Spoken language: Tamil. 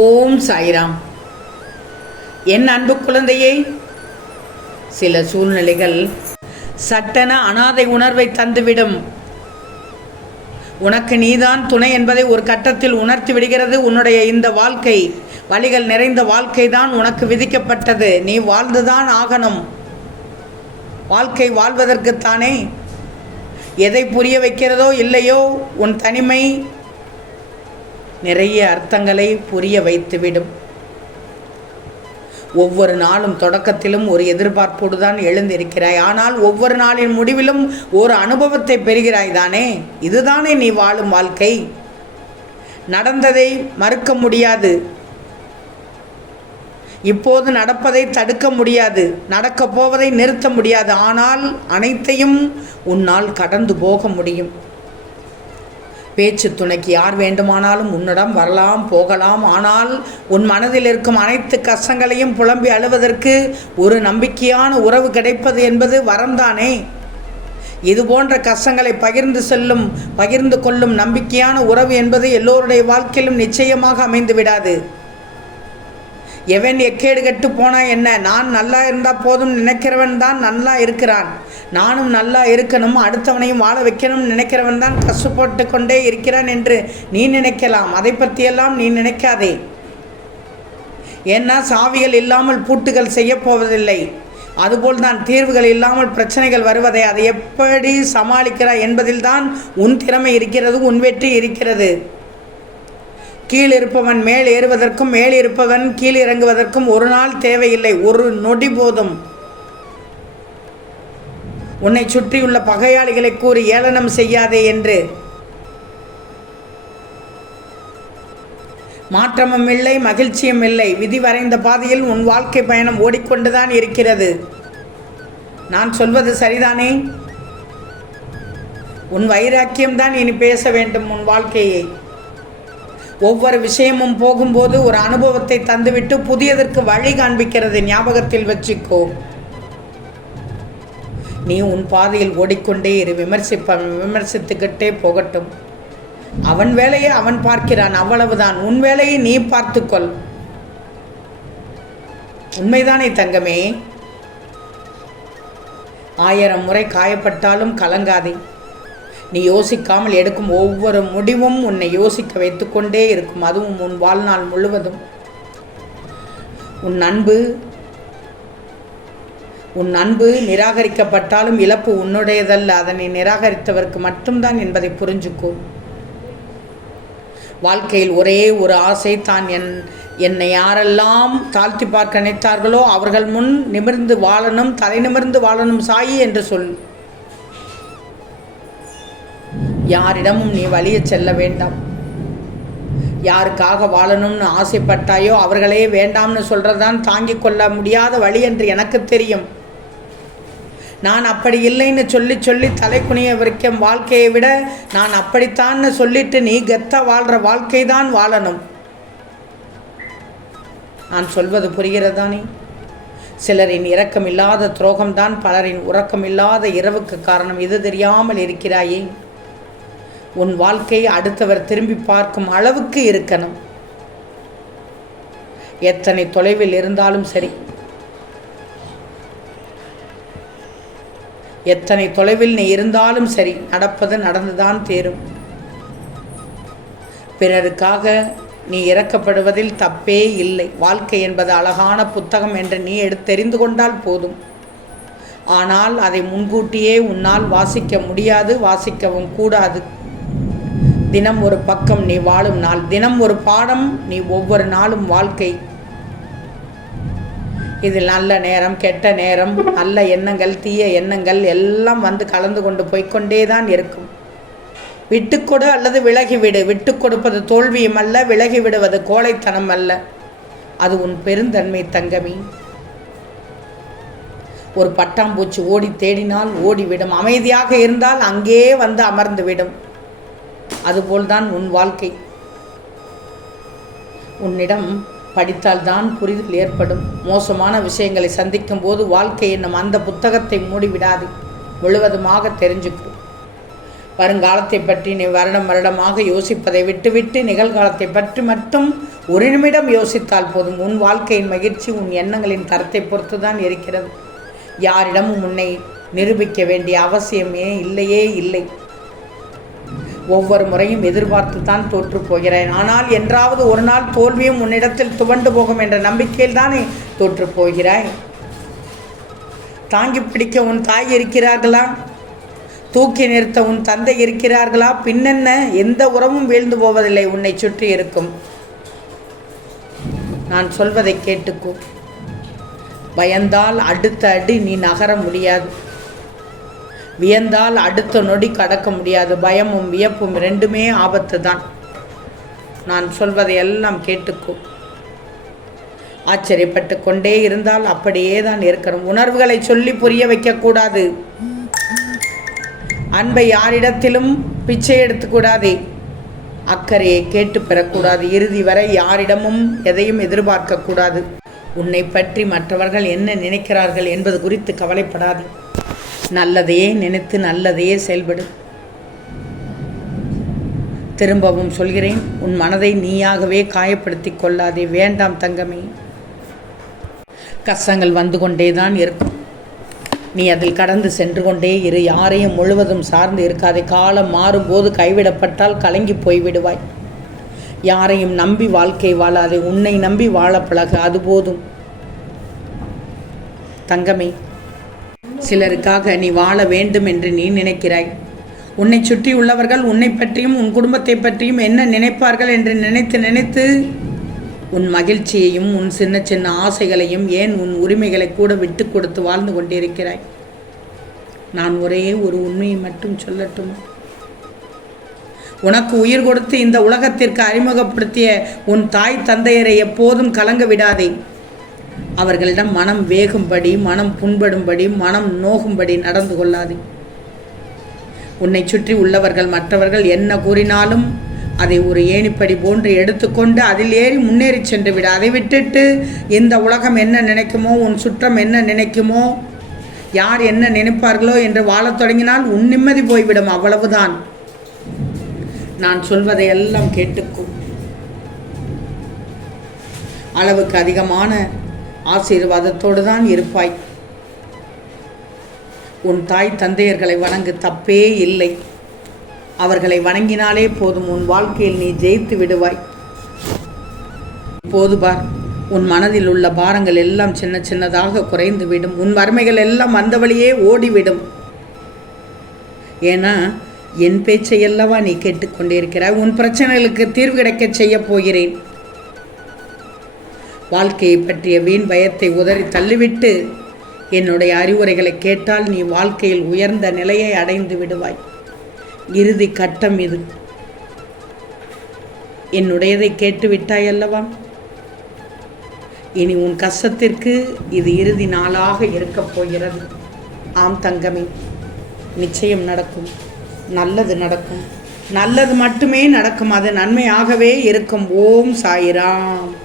ஓம் சாய்ராம். என் அன்பு குழந்தையே சில சூழ்நிலைகள் சட்டென அனாதை உணர்வை தந்துவிடும். உனக்கு நீதான் துணை என்பதை ஒரு கட்டத்தில் உணர்த்தி விடுகிறது. உன்னுடைய இந்த வாழ்க்கை வழிகள் நிறைந்த வாழ்க்கை தான் உனக்கு விதிக்கப்பட்டது. நீ வாழ்ந்துதான் ஆகணும். வாழ்க்கை வாழ்வதற்குத்தானே எதை புரிய வைக்கிறதோ இல்லையோ உன் தனிமை நிறைய அர்த்தங்களை புரிய வைத்துவிடும். ஒவ்வொரு நாளும் தொடக்கத்திலும் ஒரு எதிர்பார்ப்போடு தான் எழுந்திருக்கிறாய். ஆனால் ஒவ்வொரு நாளின் முடிவிலும் ஒரு அனுபவத்தை பெறுகிறாய் தானே? இதுதானே நீ வாழும் வாழ்க்கை. நடந்ததை மறுக்க முடியாது. இப்போது நடப்பதை தடுக்க முடியாது. நடக்கப் போவதை நிறுத்த முடியாது. ஆனால் அனைத்தையும் உன்னால் கடந்து போக முடியும். பேச்சு துணைக்கு யார் வேண்டுமானாலும் உன்னிடம் வரலாம் போகலாம். ஆனால் உன் மனதில் இருக்கும் அனைத்து கஷ்டங்களையும் புலம்பி அழுவதற்கு ஒரு நம்பிக்கையான உறவு கிடைப்பது என்பது வரம்தானே? இது போன்ற கஷ்டங்களை பகிர்ந்து செல்லும் பகிர்ந்து கொள்ளும் நம்பிக்கையான உறவு என்பது எல்லோருடைய வாழ்க்கையிலும் நிச்சயமாக அமைந்து விடாது எவன் எக்கேடு கெட்டு போனால் என்ன? நான் நல்லா இருந்தால் போதும் நினைக்கிறவன் தான் நல்லா இருக்கிறான். நானும் நல்லா இருக்கணும் அடுத்தவனையும் வாழ வைக்கணும்னு நினைக்கிறவன் தான் கஷ்டப்பட்டு கொண்டே இருக்கிறான் என்று நீ நினைக்கலாம். அதை பற்றியெல்லாம் நீ நினைக்காதே. ஏன்னா சாவிகள் இல்லாமல் பூட்டுகள் செய்யப் போவதில்லை. அதுபோல் தான் தீர்வுகள் இல்லாமல் பிரச்சனைகள் வருவதை அதை எப்படி சமாளிக்கிறாய் என்பதில்தான் உன் திறமை இருக்கிறது உன் வெற்றி இருக்கிறது. கீழ் இருப்பவன் மேல் ஏறுவதற்கும் மேல் இருப்பவன் கீழ் இறங்குவதற்கும் ஒரு நாள் தேவையில்லை. ஒரு நொடி போதும். உன்னை சுற்றியுள்ள பகையாளிகளை கூறி ஏளனம் செய்யாதே என்று. மாற்றமும் இல்லை மகிழ்ச்சியும் இல்லை. விதி வரைந்த பாதையில் உன் வாழ்க்கை பயணம் ஓடிக்கொண்டுதான் இருக்கிறது. நான் சொல்வது சரிதானே? உன் வைராக்கியம்தான் இனி பேச வேண்டும் உன் வாழ்க்கையை. ஒவ்வொரு விஷயமும் போகும்போது ஒரு அனுபவத்தை தந்துவிட்டு புதியதற்கு வழி காண்பிக்கிறது ஞாபகத்தில் வச்சுக்கோ. நீ உன் பாதையில் ஓடிக்கொண்டே இரு. விமர்சிப்பவன் விமர்சித்துக்கிட்டே போகட்டும். அவன் வேலையை அவன் பார்க்கிறான். அவ்வளவுதான். உன் வேலையை நீ பார்த்துக்கொள். உண்மைதானே தங்கமே? ஆயிரம் முறை காயப்பட்டாலும் கலங்காதே. நீ யோசிக்காமல் எடுக்கும் ஒவ்வொரு முடிவும் உன்னை யோசிக்க வைத்துக்கொண்டே இருக்கும். அதுவும் உன் வாழ்நாள் முழுவதும். உன் அன்பு உன் அன்பு நிராகரிக்கப்பட்டாலும் இழப்பு உன்னுடையதல்ல. அதனை நிராகரித்தவருக்கு மட்டும்தான் என்பதை புரிஞ்சுக்கோ. வாழ்க்கையில் ஒரே ஒரு ஆசை தான் என் என்னை யாரெல்லாம் தாழ்த்தி பார்க்க நினைத்தார்களோ அவர்கள் முன் நிமிர்ந்து வாழணும் தலை நிமிர்ந்து வாழணும் சாயி என்று சொல். யாரிடமும் நீ வழிய செல்ல வேண்டாம். யாருக்காக வாழணும்னு ஆசைப்பட்டாயோ அவர்களே வேண்டாம்னு சொல்கிறதான் தாங்கிக் கொள்ள முடியாத வழி என்று எனக்கு தெரியும். நான் அப்படி இல்லைன்னு சொல்லி சொல்லி தலை குனிய வரைக்கும் வாழ்க்கையை விட நான் அப்படித்தான்னு சொல்லிட்டு நீ கெத்த வாழ்கிற வாழ்க்கை தான் வாழணும். நான் சொல்வது புரிகிறதானே சிலரின் இரக்கமில்லாத துரோகம்தான் பலரின் உறக்கமில்லாத இரவுக்கு காரணம். இது தெரியாமல் இருக்கிறாயே? உன் வாழ்க்கையை அடுத்தவர் திரும்பி பார்க்கும் அளவுக்கு இருக்கணும். எத்தனை தொலைவில் இருந்தாலும் சரி. எத்தனை தொலைவில் நீ இருந்தாலும் சரி நடப்பது நடந்துதான் தேரும். பிறருக்காக நீ இறக்கப்படுவதில் தப்பே இல்லை. வாழ்க்கை என்பது அழகான புத்தகம் என்று நீ எடுத்தெறிந்து கொண்டால் போதும். ஆனால் அதை முன்கூட்டியே உன்னால் வாசிக்க முடியாது வாசிக்கவும் கூடாது. தினம் ஒரு பக்கம் நீ வாழும் நாள் தினம் ஒரு பாடம் நீ ஒவ்வொரு நாளும் வாழ்க்கை. இதில் நல்ல நேரம் கெட்ட நேரம் நல்ல எண்ணங்கள் தீய எண்ணங்கள் எல்லாம் வந்து கலந்து கொண்டு போய்க்கொண்டே தான் இருக்கும். விட்டுக்கொடு அல்லது விலகிவிடு விட்டு கொடுப்பது தோல்வியும் அல்ல விலகி விடுவது கோழைத்தனம் அல்ல. அது உன் பெருந்தன்மை தங்கமி. ஒரு பட்டாம்பூச்சி ஓடி தேடினால் ஓடிவிடும். அமைதியாக இருந்தால் அங்கே வந்து அமர்ந்து விடும் அதுபோல்தான் உன் வாழ்க்கை. உன்னிடம் படித்தால்தான் புரிதல் ஏற்படும். மோசமான விஷயங்களை சந்திக்கும் போது வாழ்க்கை என்னும் அந்த புத்தகத்தை மூடிவிடாது. முழுவதுமாக தெரிஞ்சுக்கும் வருங்காலத்தை பற்றி நீ வருடம் வருடமாக யோசிப்பதை விட்டுவிட்டு நிகழ்காலத்தை பற்றி மட்டும் ஒரு நிமிடம் யோசித்தால் போதும். உன் வாழ்க்கையின் மகிழ்ச்சி உன் எண்ணங்களின் தரத்தை பொறுத்து தான் இருக்கிறது. யாரிடமும் உன்னை நிரூபிக்க வேண்டிய அவசியமே இல்லையே இல்லை. ஒவ்வொரு முறையும் எதிர்பார்த்து தான் தோற்று போகிறேன். ஆனால் என்றாவது ஒரு நாள் தோல்வியும் உன்னிடத்தில் துவண்டு போகும் என்ற நம்பிக்கையில் தானே தோற்று போகிறாய்? தாங்கி பிடிக்க உன் தாய் இருக்கிறார்களா? தூக்கி நிறுத்த உன் தந்தை இருக்கிறார்களா? பின்னென்ன? எந்த உறவும் வீழ்ந்து போவதில்லை உன்னை சுற்றி இருக்கும். நான் சொல்வதை கேட்டுக்கோ. பயந்தால் அடுத்த அடி நீ நகர முடியாது. வியந்தால் அடுத்த நொடி கடக்க முடியாது. பயமும் வியப்பும் ரெண்டுமே ஆபத்து தான் நான் சொல்வதை எல்லாம் கேட்டுக்கோ. ஆச்சரியப்பட்டு கொண்டே இருந்தால் அப்படியே தான் இருக்கணும். உணர்வுகளை சொல்லி புரிய வைக்கக்கூடாது. அன்பை யாரிடத்திலும் பிச்சை எடுத்துக்கூடாதே அக்கறையை கேட்டு பெறக்கூடாது. இறுதி வரை யாரிடமும் எதையும் எதிர்பார்க்கக்கூடாது உன்னை பற்றி மற்றவர்கள் என்ன நினைக்கிறார்கள் என்பது குறித்து கவலைப்படாது. நல்லதையே நினைத்து நல்லதையே செயல்படு. திரும்பவும் சொல்கிறேன் உன் மனதை நீயாகவே காயப்படுத்தி கொள்ளாதே வேண்டாம் தங்கமே. கஷ்டங்கள் வந்து கொண்டே தான் இருக்கும். நீ அதில் கடந்து சென்று கொண்டே இரு யாரையும் முழுவதும் சார்ந்து இருக்காதே. காலம் மாறும்போது கைவிடப்பட்டால் கலங்கி போய்விடுவாய். யாரையும் நம்பி வாழ்க்கை வாழாதே உன்னை நம்பி வாழ பழக அது போதும். தங்கமே சிலருக்காக நீ வாழ வேண்டும் என்று நீ நினைக்கிறாய். உன்னை சுற்றி உள்ளவர்கள் உன்னை பற்றியும் உன் குடும்பத்தை பற்றியும் என்ன நினைப்பார்கள் என்று நினைத்து நினைத்து உன் மகிழ்ச்சியையும் உன் சின்ன சின்ன ஆசைகளையும் ஏன் உன் உரிமைகளை கூட விட்டு கொடுத்து வாழ்ந்து கொண்டிருக்கிறாய்? நான் ஒரே ஒரு உண்மையை மட்டும் சொல்லட்டும். உனக்கு உயிர் கொடுத்து இந்த உலகத்திற்கு அறிமுகப்படுத்திய உன் தாய் தந்தையரை எப்போதும் கலங்க விடாதே. அவர்களிடம் மனம் வேகும்படி மனம் புண்படும்படி மனம் நோகும்படி நடந்து கொள்ளாதே. உன்னை சுற்றி உள்ளவர்கள் மற்றவர்கள் என்ன கூறினாலும் அதை ஒரு ஏணிப்படி போன்று எடுத்துக்கொண்டு அதில் ஏறி முன்னேறி சென்று விட. அதை விட்டுட்டு இந்த உலகம் என்ன நினைக்குமோ உன் சுற்றம் என்ன நினைக்குமோ யார் என்ன நினைப்பார்களோ என்று வாழத் தொடங்கினால் உன் நிம்மதி போய்விடும் அவ்வளவுதான். நான் சொல்வதை எல்லாம் கேட்டுக்கும் அளவுக்கு அதிகமான ஆசீர்வாதத்தோடு தான் இருப்பாய். உன் தாய் தந்தையர்களை வணங்கு தப்பே இல்லை. அவர்களை வணங்கினாலே போதும் உன் வாழ்க்கையில் நீ ஜெயித்து விடுவாய். போது பார் உன் மனதில் உள்ள பாரங்கள் எல்லாம் சின்ன சின்னதாக குறைந்து விடும் உன் வறுமைகள் எல்லாம் அந்த வழியே ஓடிவிடும். ஏன்னா என் பேச்சை அல்லவா நீ கேட்டுக்கொண்டிருக்கிறாய். உன் பிரச்சனைகளுக்கு தீர்வு கிடைக்கச் செய்யப் போகிறேன். வாழ்க்கையை பற்றிய வீண் பயத்தை உதறி தள்ளிவிட்டு என்னுடைய அறிவுரைகளை கேட்டால் நீ வாழ்க்கையில் உயர்ந்த நிலையை அடைந்து விடுவாய். இறுதி கட்டம் இது. என்னுடையதை கேட்டு விட்டாய் அல்லவா? இனி உன் கஷ்டத்திற்கு இது இறுதி நாளாக இருக்கப் போகிறது. ஆம் தங்கமே நிச்சயம் நடக்கும். நல்லது நடக்கும். நல்லது மட்டுமே நடக்கும். அது நன்மையாகவே இருக்கும். ஓம் சாயிராம்.